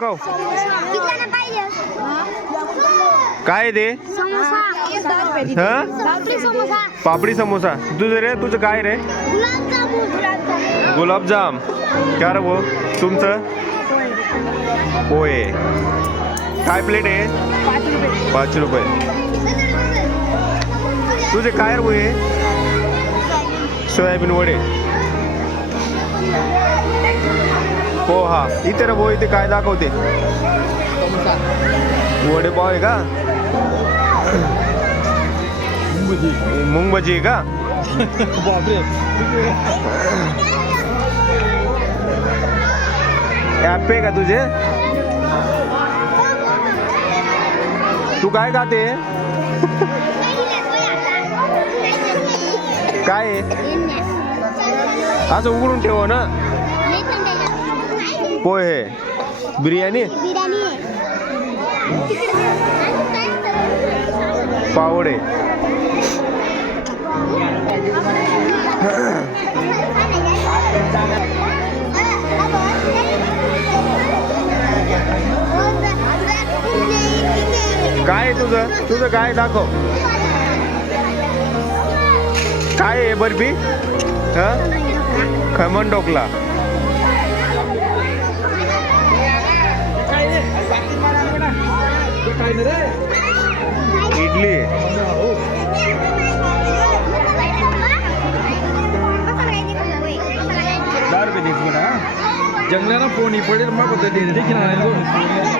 दाखव. काय ते? हा? पापडी समोसा. तुझं रे तुझं काय रे? गुलाबजाम. क्या रे तुमचं? पोहे. काय प्लेट आहे? पाच रुपये. तुझे काय रे सोयाबीन वडे. पोहा इथे रे भाऊ इथे काय दाखवते? वडे पाव आहे का? मुंग भजी आहे का? ॲप आहे का तुझे? तू काय खाते? काय असं उघडून ठेव ना. पोहे बिर्याणी? पावडे। काय तुझं? तुझं काय? दाखव. काय आहे बर्फी? हा? खमण डोकला इडली. जंगलानं फोन ही पडेल मग पद्धतीने देखील आणायला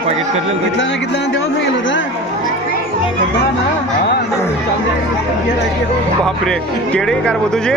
पाकिट करलेलं घेतला ना घेतला ना तेव्हाच गेलो होता. बापरे. केडे कार तुझे.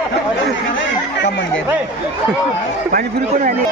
Comment gitu. Mana guru kono ini?